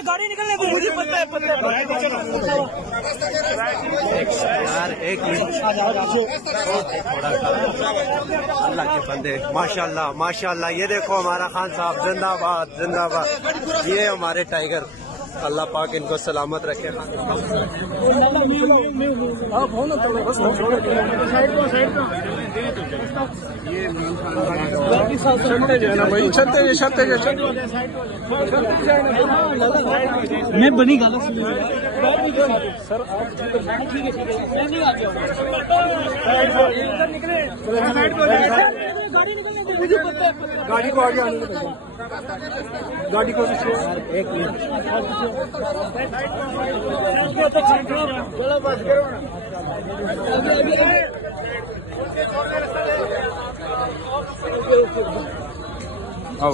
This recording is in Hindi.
गाड़ी निकलने को मुझे पता है यार। एक मिनट, अल्लाह के बंदे, माशाल्लाह माशाल्लाह। ये देखो हमारा खान साहब, जिंदाबाद जिंदाबाद। ये हमारे टाइगर, अल्लाह पाक इनको सलामत रखे। मैं बनी गलत सर। गाड़ी को आगे आने दो, गाड़ी को एक मिनट। आओ